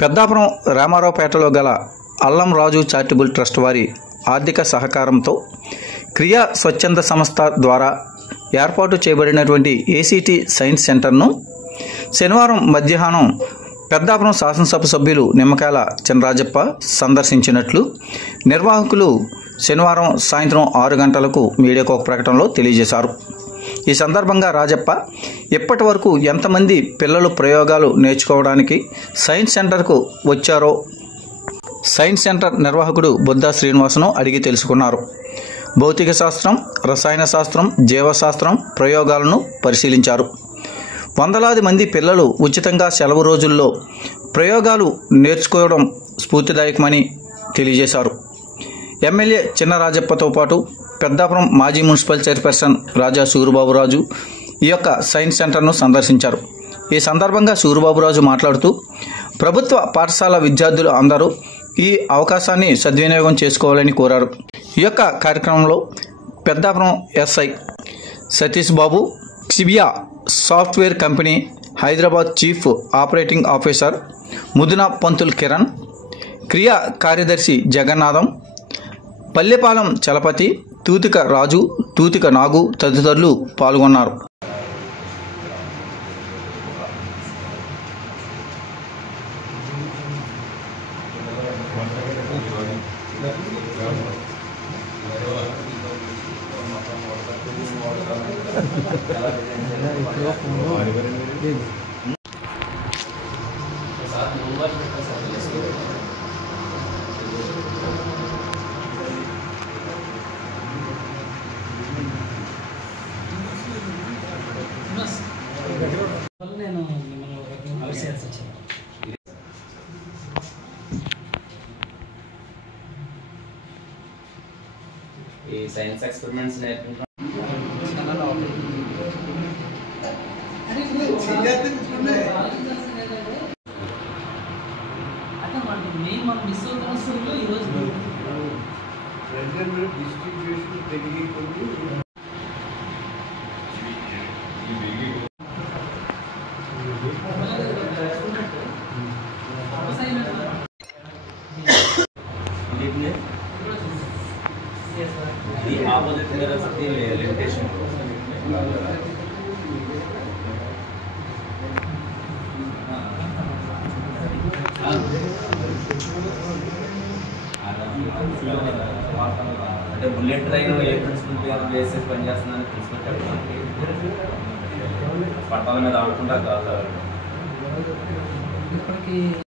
పెద్దాపురం రామారావుపేటలో గల అల్లం రాజు charitable trust వారి ఆర్థిక సహకారంతో క్రియా స్వచ్ఛంద సంస్థ ద్వారా ఏర్పాటు చేయబడినటువంటి ఏసీటీ సైన్స్ సెంటర్ను శనివారం మధ్యాహ్నం పెద్దాపురం శాసనసభ సభ్యులు నిమ్మకాయల చినరాజప్ప సందర్శించినట్లు నిర్వాహకులు శనివారం సాయంత్రం 6 గంటలకు మీడియాకు ఒక ప్రకటనలో తెలియజేశారు. ఈ సందర్భంగా రాజప్ప ఇప్పటి వరకు ఎంతమంది పిల్లలు ప్రయోగాలు నేర్చుకోవడానికి సైన్స్ సెంటర్కు వచ్చారో సైన్స్ సెంటర్ నిర్వాహకుడు బుద్ధా శ్రీనివాసను అడిగి తెలుసుకున్నారు. భౌతిక శాస్త్రం, రసాయన శాస్త్రం, జీవశాస్త్రం ప్రయోగాలను పరిశీలించారు. వందలాది మంది పిల్లలు ఉచితంగా సెలవు రోజుల్లో ప్రయోగాలు నేర్చుకోవడం స్ఫూర్తిదాయకమని తెలియజేశారు. ఎమ్మెల్యే చినరాజప్పతో పాటు పెద్దాపురం మాజీ మున్సిపల్ చైర్పర్సన్ రాజా సూరిబాబురాజు ఈ యొక్క సైన్స్ సెంటర్ను సందర్శించారు. ఈ సందర్భంగా సూరిబాబురాజు మాట్లాడుతూ ప్రభుత్వ పాఠశాల విద్యార్థులు అందరూ ఈ అవకాశాన్ని సద్వినియోగం చేసుకోవాలని కోరారు. ఈ యొక్క కార్యక్రమంలో పెద్దాపురం ఎస్ఐ సతీష్ బాబు, సిబియా software company Hyderabad chief operating officer Muduna Pantul Kiran, Kriya కార్యదర్శి జగన్నాథం, పల్లెపాలెం చలపతి, తూతిక రాజు, తూతిక నాగు తదితరులు పాల్గొన్నారు. ఈ సైన్స్ ఎక్స్పెరిమెంట్స్ నేర్చుకుంటాం. ఈ ఆపోజిట్ లిమిటేషన్ అంటే బుల్లెట్ ట్రైన్ ఏ ప్రిన్సిపల్ పేరు వేసేసి పనిచేస్తుందని ప్రిన్సిపల్ చెప్పడానికి పట్టాల మీద ఆడుకుంటా కాదు.